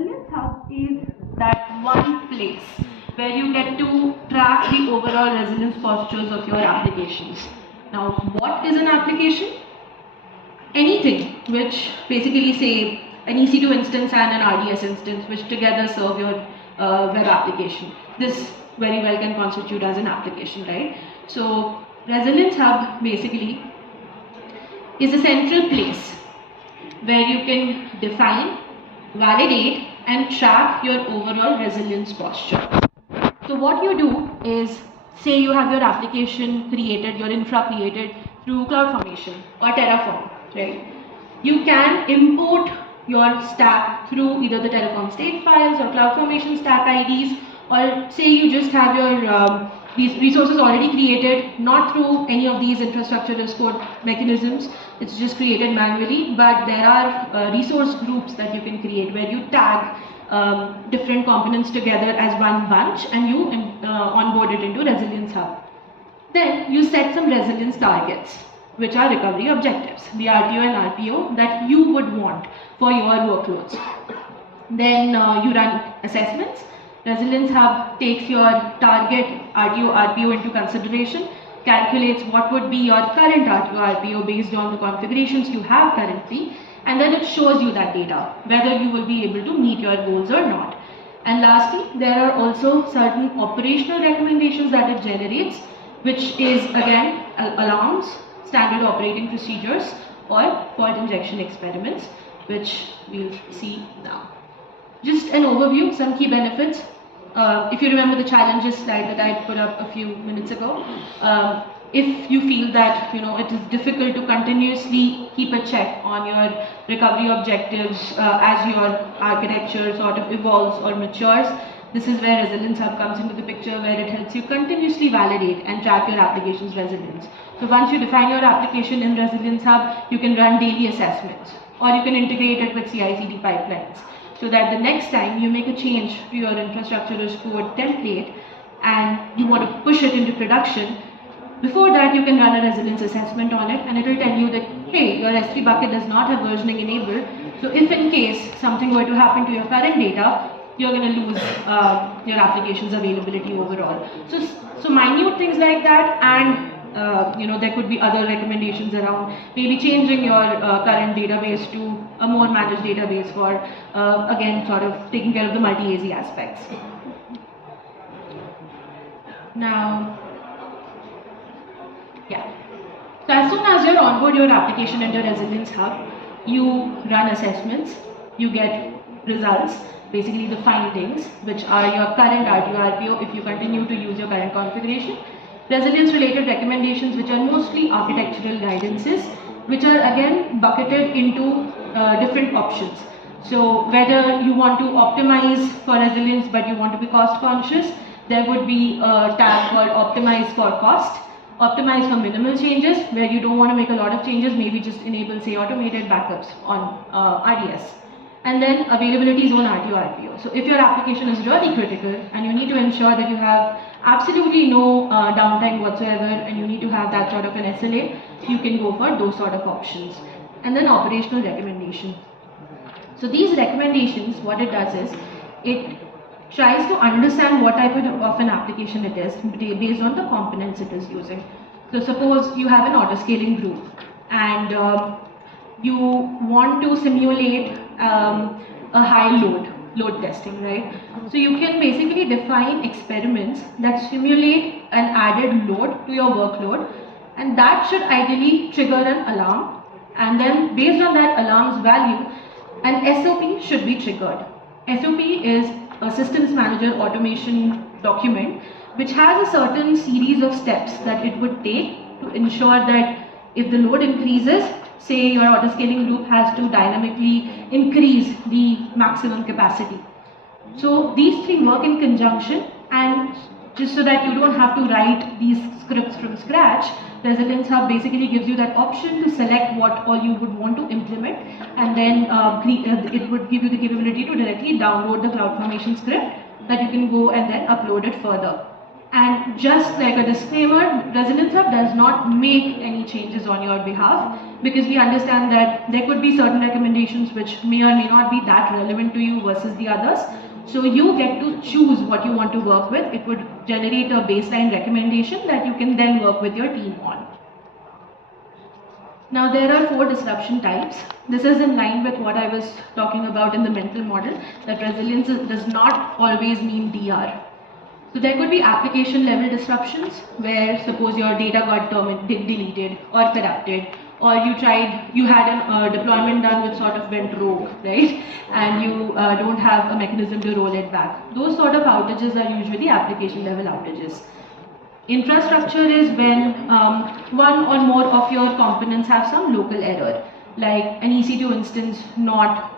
Resilience Hub is that one place where you get to track the overall resilience postures of your applications. Now, what is an application? Anything which basically say an EC2 instance and an RDS instance which together serve your web application. This very well can constitute as an application, right? So Resilience Hub basically is a central place where you can define, validate and track your overall resilience posture. So what you do is, say you have your application created, your infra created through CloudFormation or Terraform, right? You can import your stack through either the Terraform state files or CloudFormation stack IDs, or say you just have your these resources already created, not through any of these infrastructure as code mechanisms, it's just created manually, but there are resource groups that you can create where you tag different components together as one bunch and you onboard it into Resilience Hub. Then you set some resilience targets, which are recovery objectives, the RTO and RPO that you would want for your workloads. Then you run assessments. Resilience Hub takes your target RTO, RPO into consideration, calculates what would be your current RTO, RPO based on the configurations you have currently, and then it shows you that data, whether you will be able to meet your goals or not. And lastly, there are also certain operational recommendations that it generates, which is again alarms, standard operating procedures, or fault injection experiments, which we'll see now. Just an overview, some key benefits. If you remember the challenges slide that I put up a few minutes ago, if you feel that it is difficult to continuously keep a check on your recovery objectives as your architecture sort of evolves or matures, this is where Resilience Hub comes into the picture, where it helps you continuously validate and track your application's resilience. So once you define your application in Resilience Hub, you can run daily assessments, or you can integrate it with CI/CD pipelines, so that the next time you make a change to your infrastructure as code template and you want to push it into production, before that you can run a resilience assessment on it, and it will tell you that, hey, your S3 bucket does not have versioning enabled, so if in case something were to happen to your current data, you're going to lose your application's availability overall. So minute things like that, and there could be other recommendations around maybe changing your current database to a more managed database for, again, sort of taking care of the multi-AZ aspects. Now, yeah. So as soon as you onboard your application into Resilience Hub, you run assessments, you get results, basically the findings, which are your current RTO, RPO if you continue to use your current configuration. Resilience related recommendations, which are mostly architectural guidances, which are again bucketed into different options. So whether you want to optimize for resilience but you want to be cost conscious, there would be a tab called optimize for cost, optimize for minimal changes, where you don't want to make a lot of changes, maybe just enable, say, automated backups on RDS. And then availability zone RTO, RPO. So if your application is really critical and you need to ensure that you have absolutely no downtime whatsoever and you need to have that sort of an SLA, you can go for those sort of options. And then operational recommendation. So these recommendations, what it does is, it tries to understand what type of an application it is based on the components it is using. So suppose you have an autoscaling group and you want to simulate a high load testing, right? So you can basically define experiments that simulate an added load to your workload, and that should ideally trigger an alarm, and then based on that alarm's value, an SOP should be triggered. SOP is a systems manager automation document which has a certain series of steps that it would take to ensure that if the load increases, say your autoscaling group has to dynamically increase the maximum capacity. So these three work in conjunction, and just so that you don't have to write these scripts from scratch, Resilience Hub basically gives you that option to select what all you would want to implement, and then it would give you the capability to directly download the CloudFormation script that you can go and then upload it further. And just like a disclaimer, Resilience Hub does not make any changes on your behalf, because we understand that there could be certain recommendations which may or may not be that relevant to you versus the others. So you get to choose what you want to work with. It would generate a baseline recommendation that you can then work with your team on. Now there are 4 disruption types. This is in line with what I was talking about in the mental model, that resilience does not always mean DR. So there could be application level disruptions where suppose your data got deleted or corrupted, or you had a deployment done which sort of went rogue, right? And you don't have a mechanism to roll it back. Those sort of outages are usually application level outages. Infrastructure is when one or more of your components have some local error, like an EC2 instance not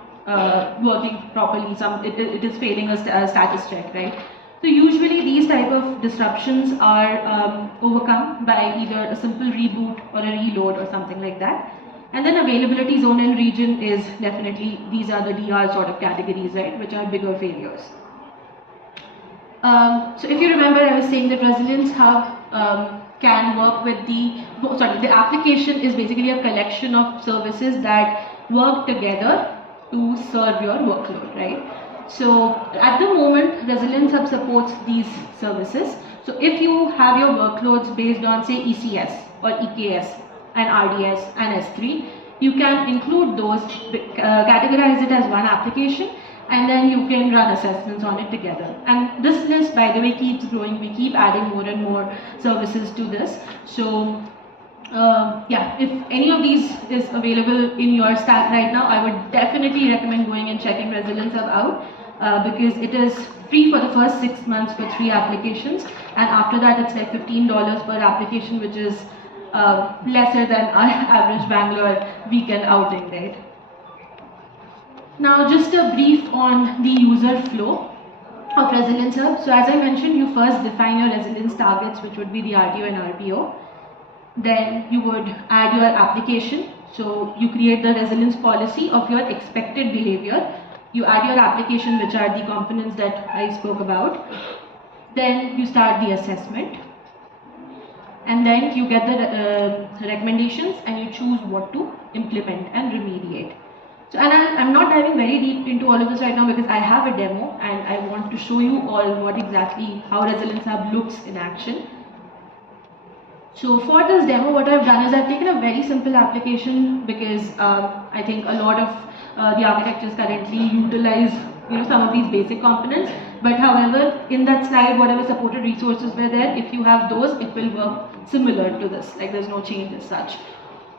working properly, it is failing a status check, right? So usually these type of disruptions are overcome by either a simple reboot or a reload or something like that. And then availability zone and region is definitely, these are the DR sort of categories, right, which are bigger failures. So if you remember, I was saying that Resilience Hub can work with the application is basically a collection of services that work together to serve your workload, right? So at the moment, Resilience Hub supports these services. So if you have your workloads based on say ECS or EKS and RDS and S3, you can include those, categorize it as one application, and then you can run assessments on it together. And this list, by the way, keeps growing. We keep adding more and more services to this. So yeah, if any of these is available in your stack right now, I would definitely recommend going and checking Resilience Hub out, because it is free for the first 6 months for 3 applications, and after that it's like $15 per application, which is lesser than our average Bangalore weekend outing, right? Now just a brief on the user flow of Resilience Hub. So as I mentioned, you first define your resilience targets, which would be the RTO and RPO. Then you would add your application. So you create the resilience policy of your expected behavior. You add your application, which are the components that I spoke about. Then you start the assessment. And then you get the recommendations and you choose what to implement and remediate. So, and I'm not diving very deep into all of this right now because I have a demo and I want to show you all what exactly, how Resilience Hub looks in action. So for this demo, what I've done is I've taken a very simple application because I think a lot of the architectures currently utilize some of these basic components. But however, in that slide, whatever supported resources were there, if you have those, it will work similar to this. Like there's no change as such.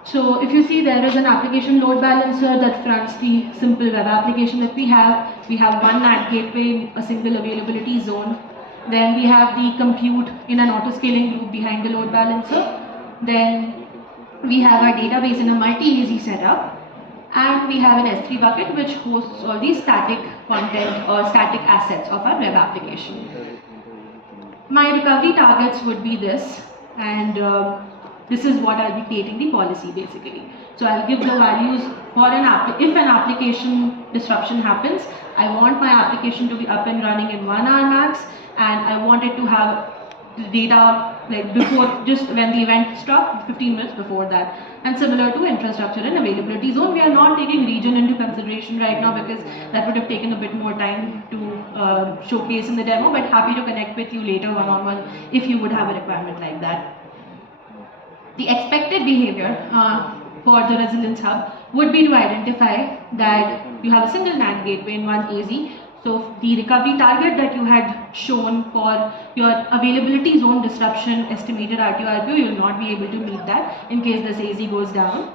So if you see, there is an application load balancer that fronts the simple web application that we have. We have one NAT gateway, a single availability zone. Then we have the compute in an auto-scaling loop behind the load balancer. Then we have our database in a multi-AZ setup. And we have an S3 bucket which hosts all the static content or static assets of our web application. My recovery targets would be this, and this is what I'll be creating the policy basically. So I'll give the values for if an application disruption happens, I want my application to be up and running in 1 hour max, and I want it to have the data like before, just when the event stopped, 15 minutes before that. And similar to infrastructure and availability zone, we are not taking region into consideration right now because that would have taken a bit more time to showcase in the demo, but happy to connect with you later one-on-one if you would have a requirement like that. The expected behavior for the Resilience Hub would be to identify that you have a single NAT gateway in one AZ. So the recovery target that you had shown for your availability zone disruption estimated RTO, you will not be able to meet that in case this AZ goes down.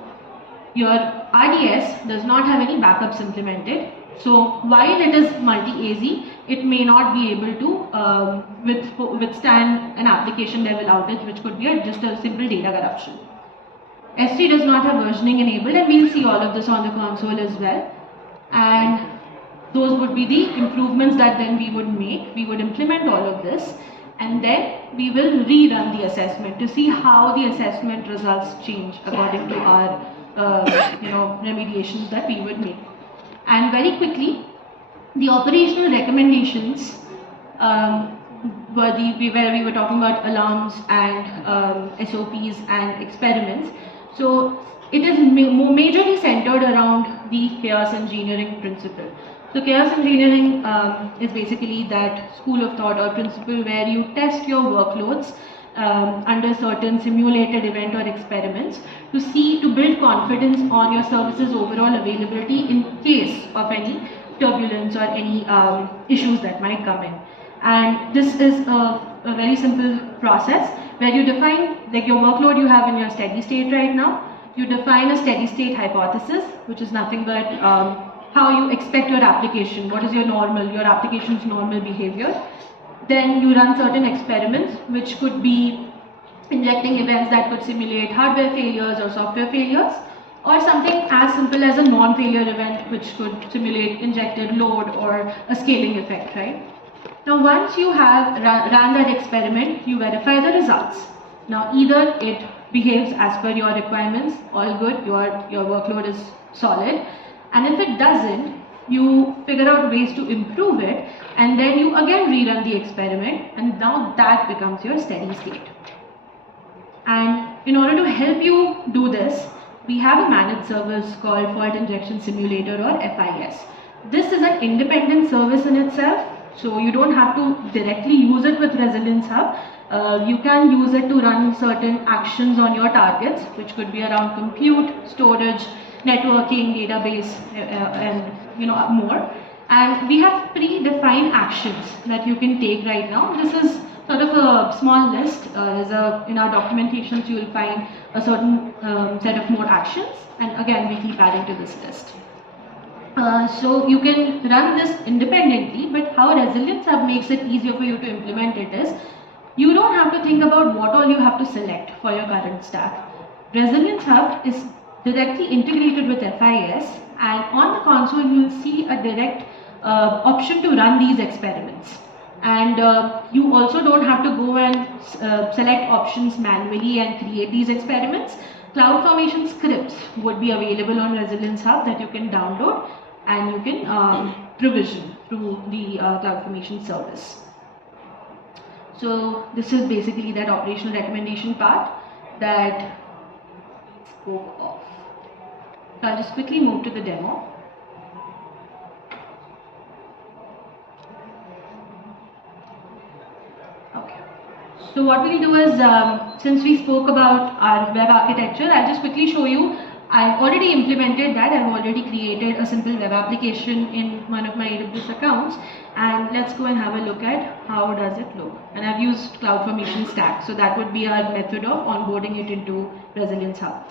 Your RDS does not have any backups implemented. So while it is multi-AZ, it may not be able to withstand an application level outage, which could be just a simple data corruption. S3 does not have versioning enabled, and we'll see all of this on the console as well. And those would be the improvements that then we would make. We would implement all of this, and then we will rerun the assessment to see how the assessment results change according to our remediations that we would make. And very quickly, the operational recommendations where we were talking about alarms and SOPs and experiments. So it is majorly centered around the chaos engineering principle. So chaos engineering is basically that school of thought or principle where you test your workloads under certain simulated event or experiments to build confidence on your service's overall availability in case of any turbulence or any issues that might come in. And this is a very simple process where you define like your workload you have in your steady state right now. You define a steady state hypothesis, which is nothing but how you expect your application, what is your application's normal behavior. Then you run certain experiments, which could be injecting events that could simulate hardware failures or software failures, or something as simple as a non-failure event, which could simulate injected load or a scaling effect, right? Now, once you have ran that experiment, you verify the results. Now, either it behaves as per your requirements, all good, your workload is solid, and if it doesn't, you figure out ways to improve it, and then you again rerun the experiment, and now that becomes your steady state. And in order to help you do this, we have a managed service called Fault Injection Simulator or FIS. This is an independent service in itself, so you don't have to directly use it with Resilience Hub. You can use it to run certain actions on your targets, which could be around compute, storage, networking, database, and more. And we have predefined actions that you can take right now. This is sort of a small list. In our documentations, you will find a certain set of more actions, and again, we keep adding to this list. So you can run this independently, but how Resilience Hub makes it easier for you to implement it is, you don't have to think about what all you have to select for your current stack. Resilience Hub is directly integrated with FIS, and on the console you will see a direct option to run these experiments. And you also don't have to go and select options manually and create these experiments. CloudFormation scripts would be available on Resilience Hub that you can download and you can provision through the CloudFormation service. So this is basically that operational recommendation part that we spoke of. So I'll just quickly move to the demo. Okay. So what we'll do is, since we spoke about our web architecture, I'll just quickly show you. I've already implemented that. I've already created a simple web application in one of my AWS accounts, and let's go and have a look at how does it look. And I've used CloudFormation Stack, so that would be our method of onboarding it into Resilience Hub.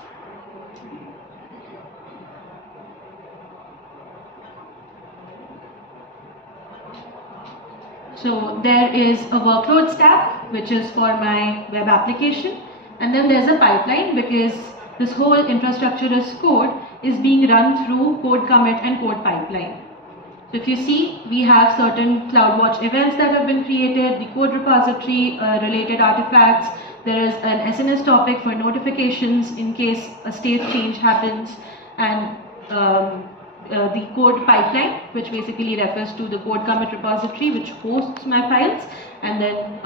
So there is a workload stack, which is for my web application, and then there's a pipeline because this whole infrastructure as code is being run through code commit and code pipeline. So if you see, we have certain CloudWatch events that have been created, the code repository, related artifacts. There is an SNS topic for notifications in case a state change happens, and the code pipeline, which basically refers to the code commit repository, which hosts my files, and then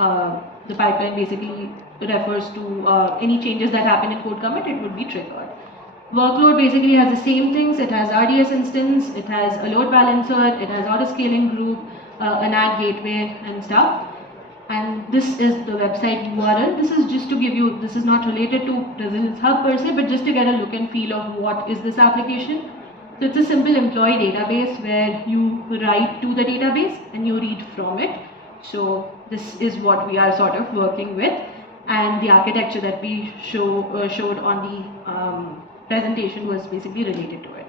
the pipeline basically refers to any changes that happen in code commit, it would be triggered. Workload basically has the same things. It has RDS instance, it has a load balancer, it has auto scaling group, an ad gateway and stuff. And this is the website URL. This is just to give you, this is not related to Resilience Hub per se, but just to get a look and feel of what is this application. So it's a simple employee database where you write to the database and you read from it. So this is what we are sort of working with, and the architecture that we showed on the presentation was basically related to it.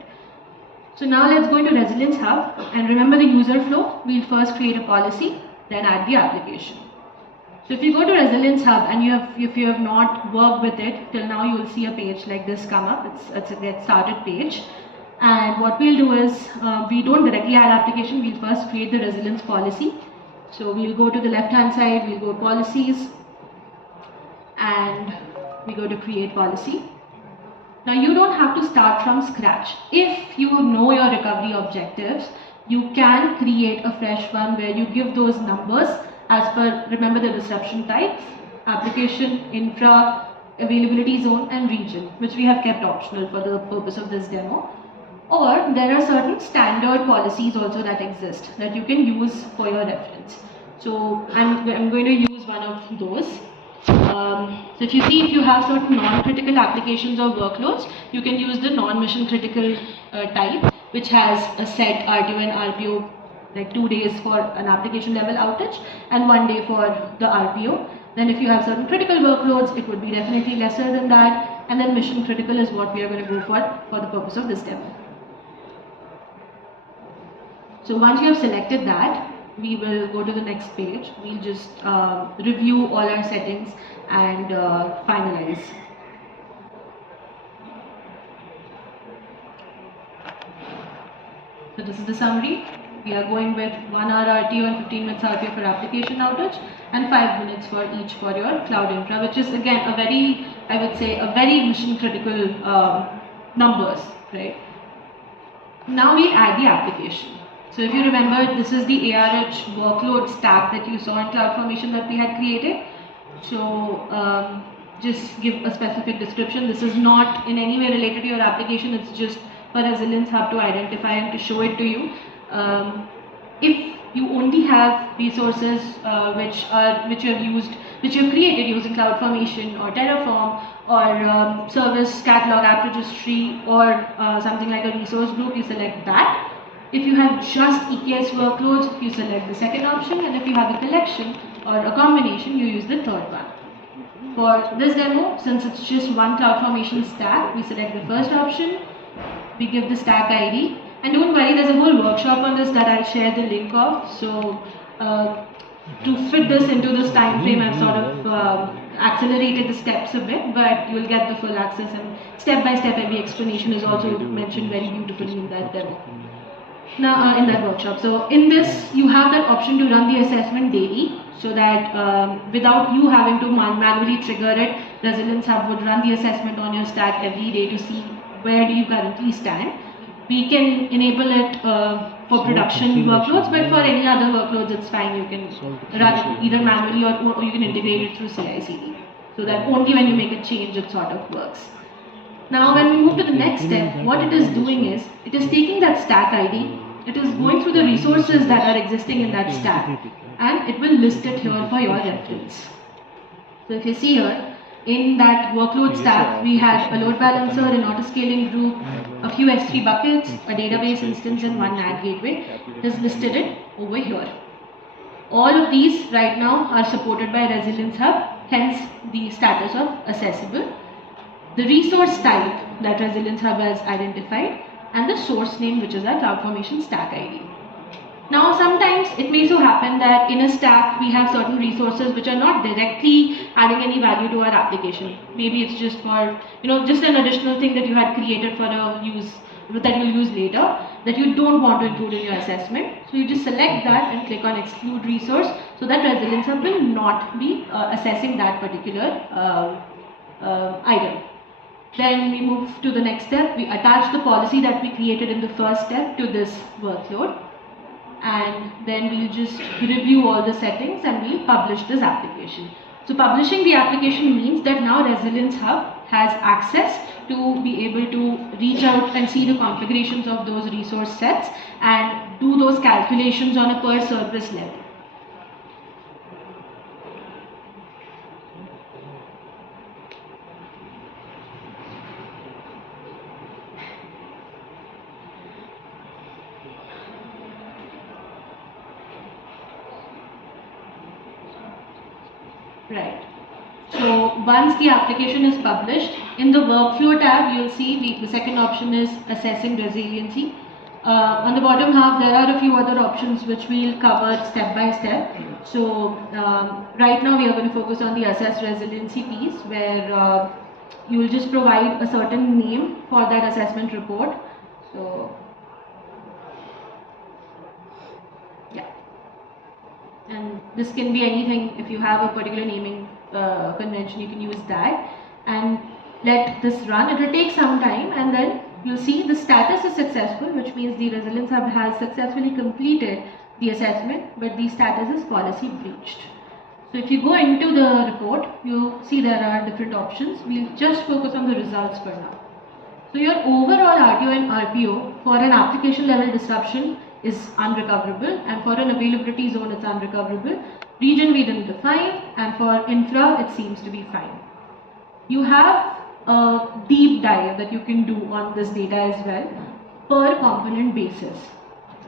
So now let's go into Resilience Hub, and remember the user flow. We'll first create a policy, then add the application. So if you go to Resilience Hub and if you have not worked with it till now, you will see a page like this come up. It's a get started page. And what we'll do is, we don't directly add application, we'll first create the resilience policy. So we'll go to the left hand side, we'll go policies, and we go to create policy. Now you don't have to start from scratch. If you know your recovery objectives, you can create a fresh one where you give those numbers as per, remember the disruption types, application, infra, availability zone and region, which we have kept optional for the purpose of this demo. Or there are certain standard policies also that exist that you can use for your reference. So I'm going to use one of those. So if you have certain non-critical applications or workloads, you can use the non-mission critical type, which has a set RTO and RPO, like 2 days for an application level outage and 1 day for the RPO. Then if you have certain critical workloads, it would be definitely lesser than that. And then mission critical is what we are going to go for the purpose of this demo. So once you have selected that, we will go to the next page. We'll just review all our settings and finalize. So this is the summary. We are going with 1 hour RTO and 15 minutes RPO for application outage and 5 minutes for each for your cloud infra, which is again a very, I would say, a very mission critical numbers, right? Now we add the application. So if you remember, this is the ARH workload stack that you saw in CloudFormation that we had created. So just give a specific description. This is not in any way related to your application. It's just for Resilience Hub to identify and to show it to you. If you only have resources which you have created using CloudFormation or Terraform or service catalog app registry or something like a resource group, you select that. If you have just EKS workloads, you select the second option, and if you have a collection or a combination, you use the third one. For this demo, since it's just one CloudFormation stack, we select the first option, we give the stack ID, and don't worry, there's a whole workshop on this that I'll share the link of. So to fit this into this time frame, I've sort of accelerated the steps a bit, but you'll get the full access, and step by step every explanation is also mentioned very beautifully in that demo. Now in that workshop. So in this, you have that option to run the assessment daily, so that without you having to manually trigger it, Resilience Hub would run the assessment on your stack every day to see where do you currently stand. We can enable it for production workloads, but for any other workloads, it's fine. You can run it either manually or you can integrate it through CI/CD, so that only when you make a change, it sort of works. Now when we move to the next step, what it is doing is, it is taking that stack ID, it is going through the resources that are existing in that stack, and it will list it here for your reference. So if you see here, in that workload stack, we had a load balancer, an auto-scaling group, a few S3 buckets, a database instance, and one NAT gateway. It is listed it over here. All of these right now are supported by Resilience Hub, hence the status of accessible, the resource type that Resilience Hub has identified, and the source name, which is our CloudFormation stack ID. Now sometimes it may so happen that in a stack we have certain resources which are not directly adding any value to our application. Maybe it's just for, just an additional thing that you had created for a use, that you'll use later, that you don't want to include in your assessment. So you just select that and click on exclude resource, so that Resilience Hub will not be assessing that particular item. Then we move to the next step. We attach the policy that we created in the first step to this workload, and then we'll just review all the settings and we'll publish this application. So publishing the application means that now Resilience Hub has access to be able to reach out and see the configurations of those resource sets and do those calculations on a per service level. Right. So once the application is published, in the workflow tab, you'll see the second option is assessing resiliency. On the bottom half, there are a few other options which we'll cover step by step. So right now we are going to focus on the assess resiliency piece, where you will just provide a certain name for that assessment report. So yeah. And this can be anything. If you have a particular naming convention, you can use that and let this run. It will take some time, and then you'll see the status is successful, which means the Resilience Hub has successfully completed the assessment, but the status is policy breached. So if you go into the report, you see there are different options. We'll just focus on the results for now. So your overall RTO and RPO for an application level disruption is unrecoverable, and for an availability zone it's unrecoverable. Region we didn't define, and for infra it seems to be fine. You have a deep dive that you can do on this data as well per component basis.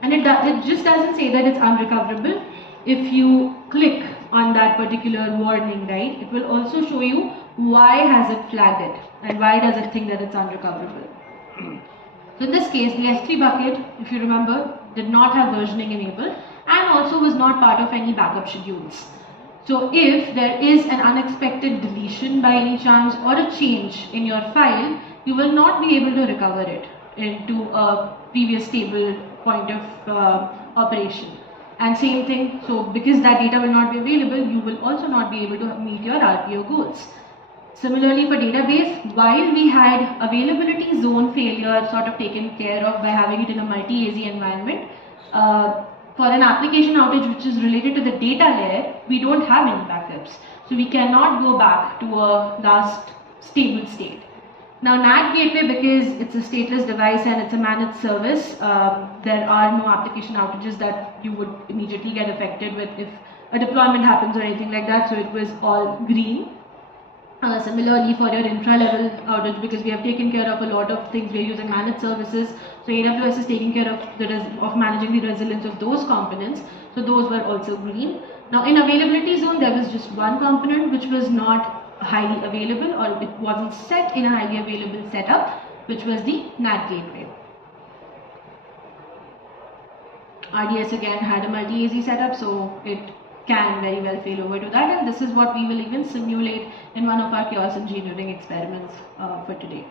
And it just doesn't say that it's unrecoverable. If you click on that particular warning, right, it will also show you why has it flagged it and why does it think that it's unrecoverable. So in this case, the S3 bucket, if you remember, did not have versioning enabled and also was not part of any backup schedules. So if there is an unexpected deletion by any chance or a change in your file, you will not be able to recover it into a previous stable point of operation. And same thing, so because that data will not be available, you will also not be able to meet your RPO goals. Similarly for database, while we had availability zone failure sort of taken care of by having it in a multi-AZ environment, for an application outage which is related to the data layer, we don't have any backups. So we cannot go back to a last stable state. Now NAT gateway, because it's a stateless device and it's a managed service, there are no application outages that you would immediately get affected with if a deployment happens or anything like that, so it was all green. Similarly for your infra level outage, because we have taken care of a lot of things, we are using managed services, so AWS is taking care of managing the resilience of those components, so those were also green. Now in availability zone, there was just one component which was not highly available, or it wasn't set in a highly available setup, which was the NAT gateway. RDS again had a multi-AZ setup, so it can very well fail over to that, and this is what we will even simulate in one of our chaos engineering experiments for today.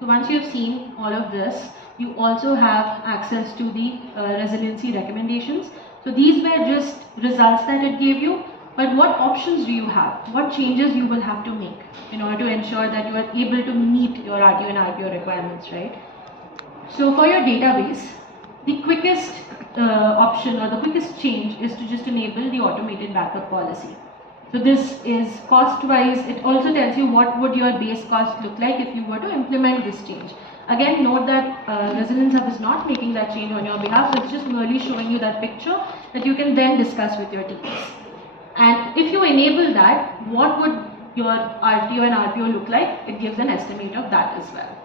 So once you have seen all of this, you also have access to the resiliency recommendations. So these were just results that it gave you, but what options do you have? What changes you will have to make in order to ensure that you are able to meet your RTO and RPO requirements, right? So for your database, the quickest option or the quickest change is to just enable the automated backup policy. So this is cost-wise. It also tells you what would your base cost look like if you were to implement this change. Again, note that Resilience Hub is not making that change on your behalf. It's just merely showing you that picture that you can then discuss with your teams. And if you enable that, what would your RTO and RPO look like? It gives an estimate of that as well.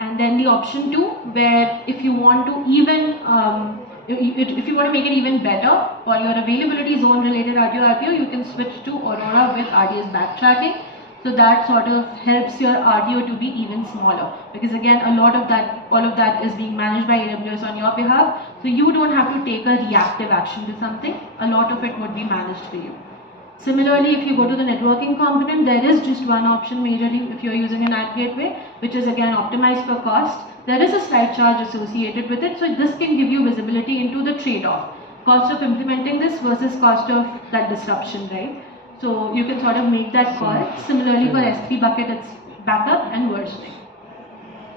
And then the option 2, where if you want to even if you want to make it even better for your availability zone related RTO, you can switch to Aurora with RDS backtracking. So that sort of helps your RTO to be even smaller, because again all of that is being managed by AWS on your behalf. So you don't have to take a reactive action to something. A lot of it would be managed for you. Similarly, if you go to the networking component, there is just one option majorly if you're using a NAT gateway, which is again optimized for cost. There is a slight charge associated with it, so this can give you visibility into the trade-off. Cost of implementing this versus cost of that disruption, right? So you can sort of make that call. Similarly for S3 bucket, it's backup and versioning.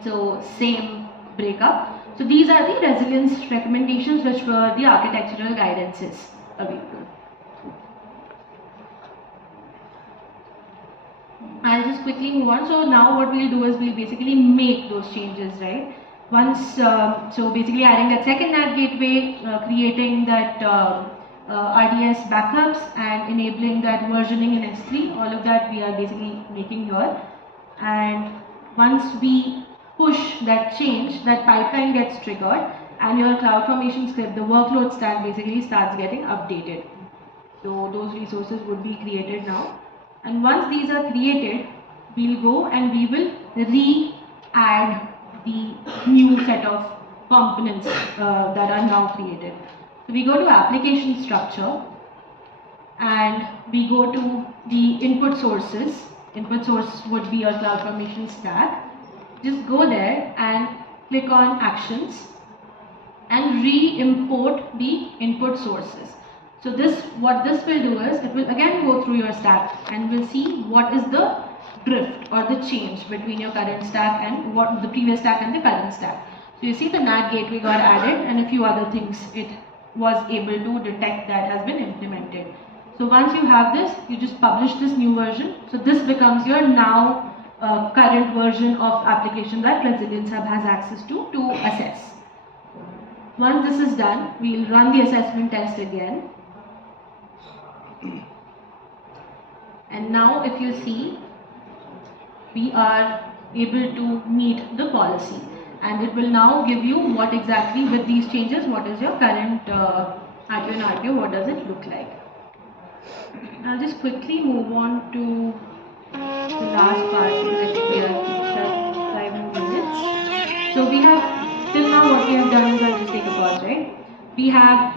So same breakup. So these are the resilience recommendations which were the architectural guidances available. I'll just quickly move on. So now what we'll do is we'll basically make those changes, right? Once, so basically adding that second NAT gateway, creating that RDS backups and enabling that versioning in S3, all of that we are basically making here. And once we push that change, that pipeline gets triggered and your CloudFormation script, the workload stack basically starts getting updated. So those resources would be created now. And once these are created, we'll go and we will re-add the new set of components that are now created. So we go to application structure and we go to the input sources. Input source would be your CloudFormation stack. Just go there and click on actions and re-import the input sources. So what this will do is, it will again go through your stack and will see what is the drift or the change between your current stack and what the previous stack and the current stack. So you see the NAT gateway got added and a few other things it was able to detect that has been implemented. So once you have this, you just publish this new version. So this becomes your now current version of application that Resilience Hub has access to assess. Once this is done, we'll run the assessment test again. And now if you see, we are able to meet the policy. And it will now give you what exactly with these changes, what is your current RTO and RPO, what does it look like. I'll just quickly move on to the last part because I think we are 5 more minutes. So we have, till now what we have done is, I'll just take a pause, right? We have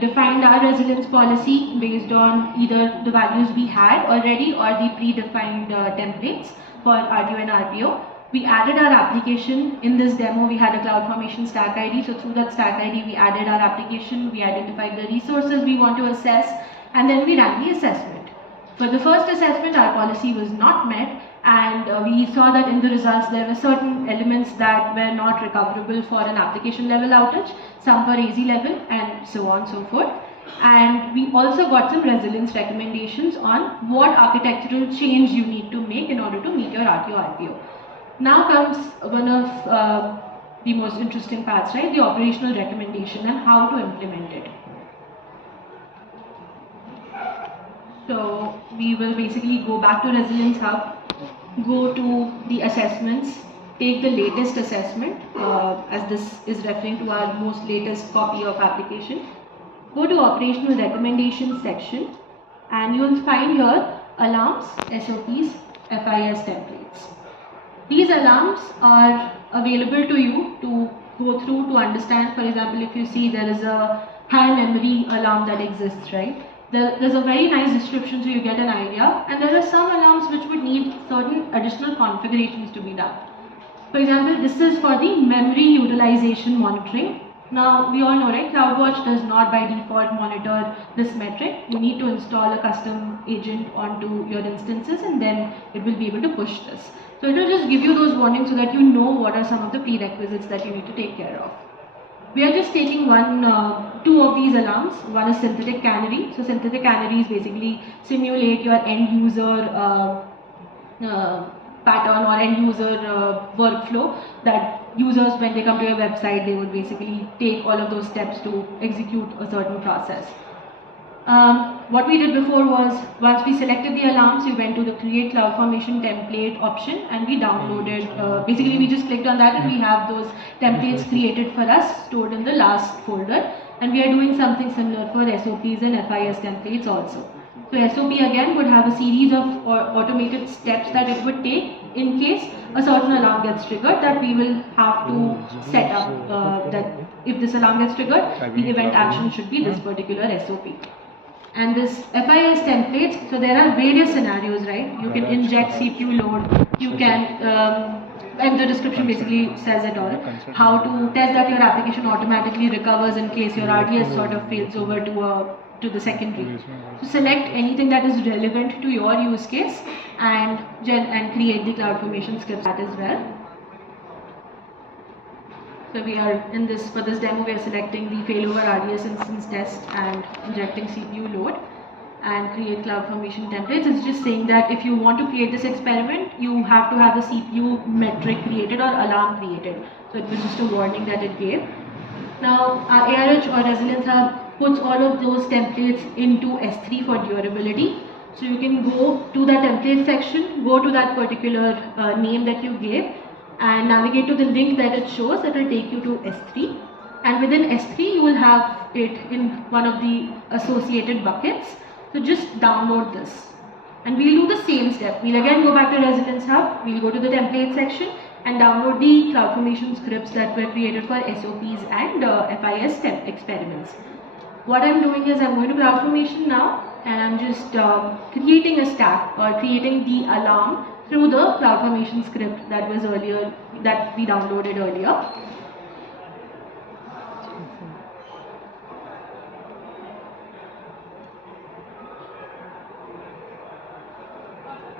defined our resilience policy based on either the values we had already or the predefined templates for RTO and RPO. We added our application. In this demo, we had a CloudFormation stack ID. So through that stack ID, we added our application, we identified the resources we want to assess, and then we ran the assessment. For the first assessment, our policy was not met, and we saw that in the results there were certain elements that were not recoverable for an application level outage, some for AZ level, and so on and so forth. And we also got some resilience recommendations on what architectural change you need to make in order to meet your RTO RPO. Now comes one of the most interesting parts, right? The operational recommendation and how to implement it. So we will basically go back to Resilience Hub, go to the assessments, take the latest assessment, as this is referring to our most latest copy of application. Go to operational recommendations section, and you will find here alarms, SOPs, FIS templates. These alarms are available to you to go through to understand. For example, if you see there is a high memory alarm that exists, right? There's a very nice description so you get an idea, and there are some alarms which would need certain additional configurations to be done. For example, this is for the memory utilization monitoring. Now, we all know, right, CloudWatch does not by default monitor this metric. You need to install a custom agent onto your instances, and then it will be able to push this. So it will just give you those warnings so that you know what are some of the prerequisites that you need to take care of. We are just taking two of these alarms. One is synthetic canary. So synthetic canaries basically simulate your end user pattern or end user workflow, that users, when they come to your website, they would basically take all of those steps to execute a certain process. What we did before was, once we selected the alarms, we went to the create CloudFormation template option and we downloaded, basically we just clicked on that and we have those templates created for us stored in the last folder, and we are doing something similar for SOPs and FIS templates also. So SOP again would have a series of automated steps that it would take in case a certain alarm gets triggered, that we will have to set up that if this alarm gets triggered, the event action should be this particular SOP. And this FIS templates, so there are various scenarios, right? You can inject CPU load, you can, and the description basically says it all, how to test that your application automatically recovers in case your RDS sort of fails over to the secondary. So select anything that is relevant to your use case and create the CloudFormation script that as well. So we are for this demo, we are selecting the failover RDS instance test and injecting CPU load and create CloudFormation templates. It's just saying that if you want to create this experiment, you have to have the CPU metric created or alarm created. So it was just a warning that it gave. Now our ARH or Resilience Hub puts all of those templates into S3 for durability. So you can go to that template section, go to that particular name that you gave, and navigate to the link that it shows. That will take you to S3, and within S3 you will have it in one of the associated buckets. So just download this, and we'll do the same step. We'll again go back to Resilience Hub, we'll go to the template section and download the CloudFormation scripts that were created for SOPs and FIS experiments. What I'm doing is I'm going to CloudFormation now, and I'm just creating a stack or creating the alarm through the CloudFormation script that was earlier, that we downloaded earlier.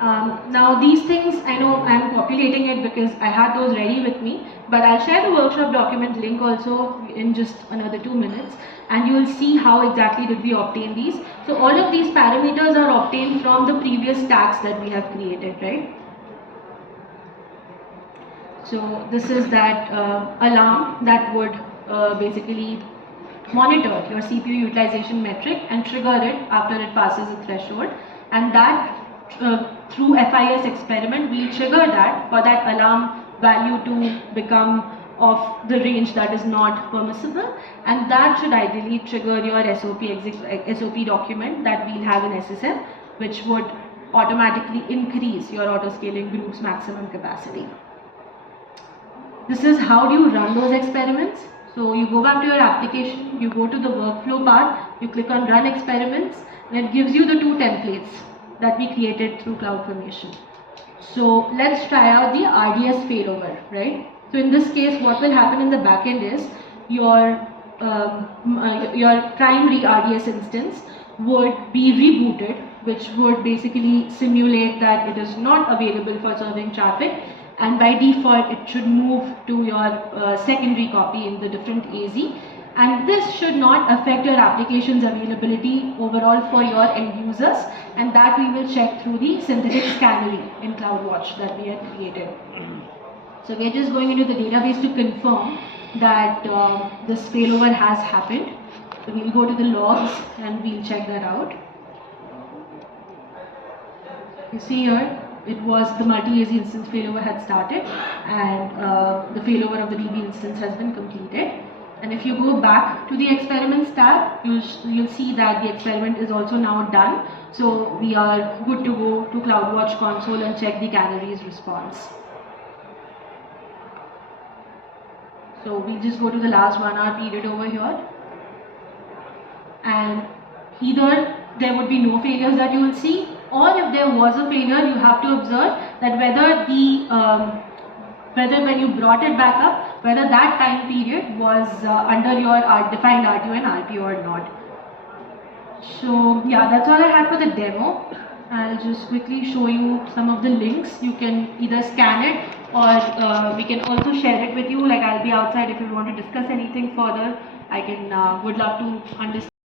Now these things, I know I'm populating it because I had those ready with me, but I'll share the workshop document link also in just another 2 minutes, and you will see how exactly did we obtain these. So all of these parameters are obtained from the previous tags that we have created, right? So this is that alarm that would basically monitor your CPU utilization metric and trigger it after it passes a threshold, and that through FIS experiment we'll trigger that for that alarm value to become of the range that is not permissible, and that should ideally trigger your SOP document that we'll have in SSM, which would automatically increase your autoscaling group's maximum capacity. This is how do you run those experiments. So you go back to your application, you go to the workflow part, you click on run experiments, and it gives you the 2 templates that we created through CloudFormation. So let's try out the RDS failover, right? So in this case, what will happen in the backend is your primary RDS instance would be rebooted, which would basically simulate that it is not available for serving traffic, and by default it should move to your secondary copy in the different AZ, and this should not affect your application's availability overall for your end users, and that we will check through the synthetic canary in CloudWatch that we have created. So we are just going into the database to confirm that this failover has happened. So we'll go to the logs and we'll check that out. You see here, it was the multi-AZ instance failover had started, and the failover of the DB instance has been completed. And if you go back to the experiments tab, you'll see that the experiment is also now done. So we are good to go to CloudWatch console and check the canary's response. So we'll just go to the last 1 hour period over here, and either there would be no failures that you will see, or if there was a failure, you have to observe that whether when you brought it back up, whether that time period was under your defined RTO and RPO or not. So yeah, that's all I had for the demo. I'll just quickly show you some of the links. You can either scan it, or we can also share it with you. Like, I'll be outside if you want to discuss anything further. I can would love to understand.